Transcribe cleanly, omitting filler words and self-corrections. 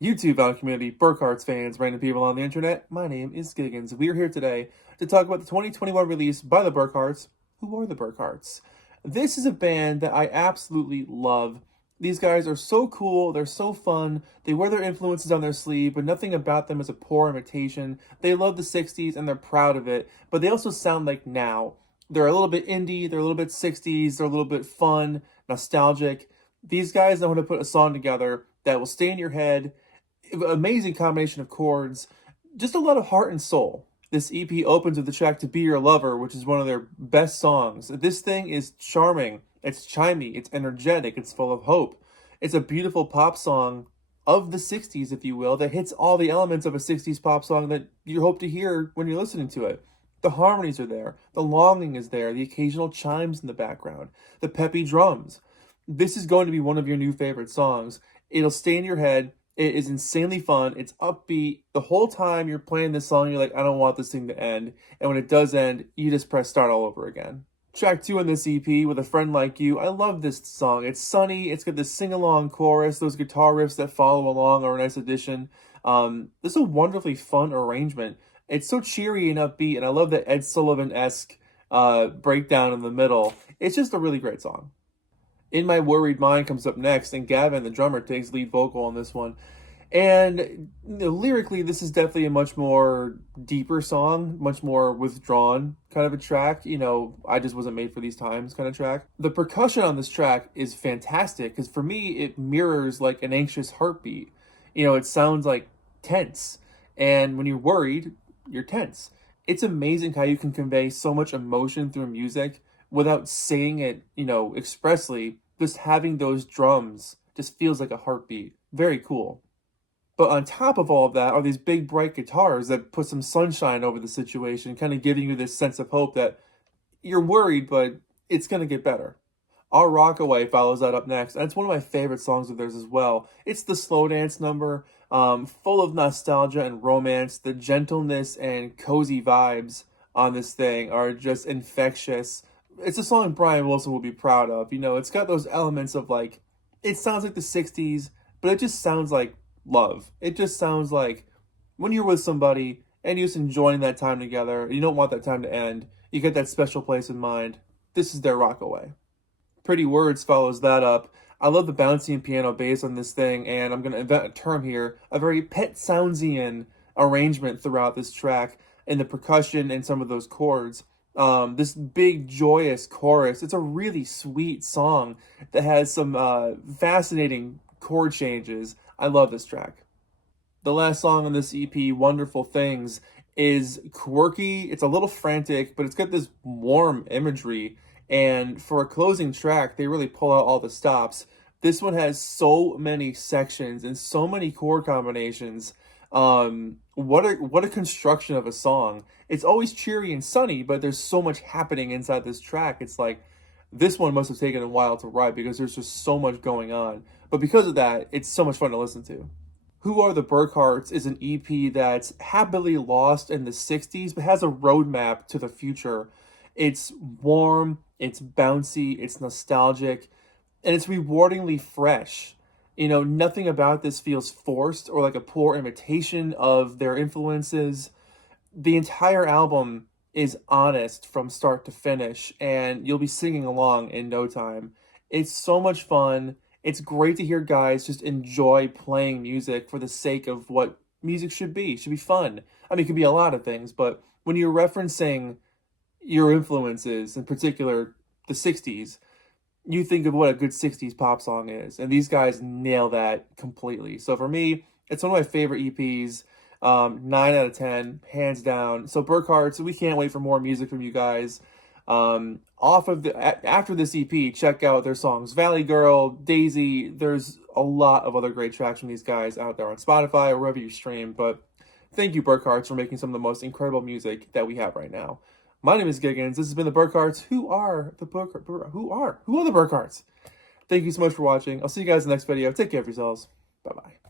YouTube Valve community, Burkharts fans, random people on the internet, my name is Giggens. We are here today to talk about the 2021 release by the Burkharts. Who are the Burkharts? This is a band that I absolutely love. These guys are so cool, they're so fun, they wear their influences on their sleeve, but nothing about them is a poor imitation. They love the 60s and they're proud of it, but they also sound like now. They're a little bit indie, they're a little bit 60s, they're a little bit fun, nostalgic. These guys know how to put a song together that will stay in your head. Amazing combination of chords, just a lot of heart and soul. This EP opens with the track To Be Your Lover, which is one of their best songs. This thing is charming, it's chimey, it's energetic, it's full of hope. It's a beautiful pop song of the 60s, if you will, that hits all the elements of a 60s pop song that you hope to hear when you're listening to it. The harmonies are there, the longing is there, the occasional chimes in the background, the peppy drums. This is going to be one of your new favorite songs. It'll stay in your head. It is insanely fun. It's upbeat. The whole time you're playing this song, you're like, I don't want this thing to end. And when it does end, you just press start all over again. Track 2 on this EP, With a Friend Like You. I love this song. It's sunny. It's got this sing-along chorus. Those guitar riffs that follow along are a nice addition. This is a wonderfully fun arrangement. It's so cheery and upbeat, and I love the Ed Sullivan-esque breakdown in the middle. It's just a really great song. In My Worried Mind comes up next, and Gavin, the drummer, takes lead vocal on this one. And lyrically, this is definitely a much more deeper song, much more withdrawn kind of a track. I just wasn't made for these times kind of track. The percussion on this track is fantastic because for me, it mirrors like an anxious heartbeat. It sounds like tense. And when you're worried, you're tense. It's amazing how you can convey so much emotion through music without saying it, expressly. Just having those drums just feels like a heartbeat. Very cool. But on top of all of that are these big bright guitars that put some sunshine over the situation, kind of giving you this sense of hope that you're worried, but it's going to get better. Our Rockaway follows that up next, and it's one of my favorite songs of theirs as well. It's the slow dance number, full of nostalgia and romance. The gentleness and cozy vibes on this thing are just infectious. It's a song Brian Wilson will be proud of. It's got those elements of it sounds like the 60s, but it just sounds like love. It just sounds like when you're with somebody and you're just enjoying that time together, and you don't want that time to end, you get that special place in mind. This is their Rockaway. Pretty Words follows that up. I love the bouncy and piano bass on this thing, and I'm going to invent a term here, a very Pet Soundsian arrangement throughout this track, and the percussion and some of those chords. This big joyous chorus. It's a really sweet song that has some fascinating chord changes. I love this track. The last song on this EP, Wonderful Things, is quirky. It's a little frantic, but it's got this warm imagery. And for a closing track, they really pull out all the stops. This one has so many sections and so many chord combinations. What a construction of a song. It's always cheery and sunny, but there's so much happening inside this track. It's like this one must have taken a while to write because there's just so much going on. But because of that, it's so much fun to listen to. Who Are the Burkharts is an EP that's happily lost in the 60s, but has a roadmap to the future. It's warm, it's bouncy, it's nostalgic, and it's rewardingly fresh. Nothing about this feels forced or like a poor imitation of their influences. The entire album is honest from start to finish, and you'll be singing along in no time. It's so much fun. It's great to hear guys just enjoy playing music for the sake of what music should be. It should be fun. I mean, it could be a lot of things, but when you're referencing your influences, in particular the 60s, you think of what a good 60s pop song is, and these guys nail that completely. So for me, it's one of my favorite EPs. 9 out of 10, hands down. So Burkharts, we can't wait for more music from you guys. After this EP, check out their songs Valley Girl, Daisy. There's a lot of other great tracks from these guys out there on Spotify or wherever you stream. But thank you, Burkharts, for making some of the most incredible music that we have right now. My name is Giggens. This has been the Burkharts. Who are the Burkharts? Thank you so much for watching. I'll see you guys in the next video. Take care of yourselves. Bye-bye.